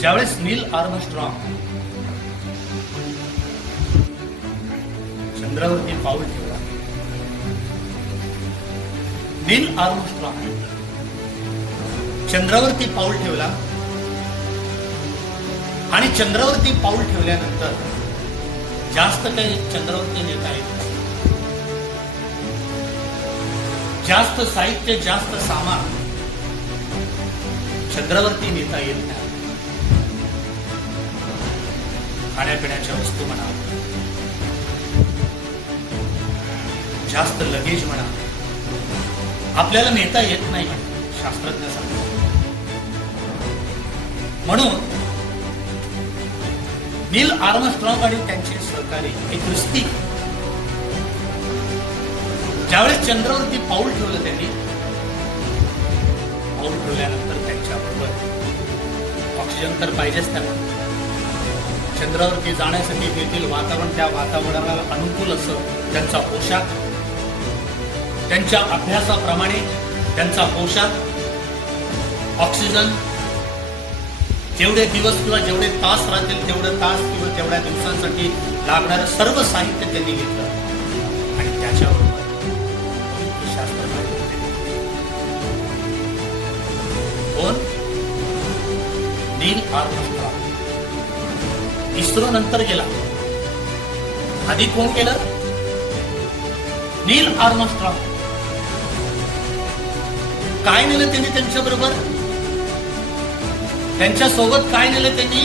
ज्यावेळेस नील आर्मस्ट्रॉंग चंद्रावरती पाऊल ठेवला, नील आर्मस्ट्रॉंग चंद्रावरती पाऊल ठेवला आणि चंद्रावरती पाऊल ठेवल्यानंतर जास्त काही चंद्रावरती नेता येत नाही. जास्त साहित्य, जास्त सामान चंद्रावरती नेता येत नाही. खाण्यापिण्याच्या वस्तू म्हणा, जास्त लगेज म्हणा, आपल्याला नेता येत नाही शास्त्रज्ञ सांगतात. म्हणून नील आर्मस्ट्रॉंग आणि त्यांचे सहकारी एक क्रिस्ती ज्यावेळेस चंद्रावरती पाऊल ठेवलं, त्यांनी पाऊल ठेवल्यानंतर त्यांच्याबरोबर ऑक्सिजन तर पाहिजेच त्यांना. चंद्रावरती जाण्यासाठी तेथील वातावरण, त्या वातावरणाला अनुकूल असं त्यांचा पोशाख, त्यांच्या अभ्यासाप्रमाणे त्यांचा पोशाख, ऑक्सिजन, जेवढे दिवस किंवा जेवढे तास राहतील तेवढे तास किंवा तेवढ्या दिवसांसाठी लागणारं सर्व साहित्य त्यांनी घेतलं आणि त्याच्याबरोबर शास्त्र कोण? नील आर्मस्ट्रॉंग. इस्रो नंतर गेला, आधी कोण केलं? नील आर्मस्ट्रॉंग. काय नेलं त्यांनी त्यांच्या बरोबर? त्यांच्या सोबत काय नेलं त्यांनी?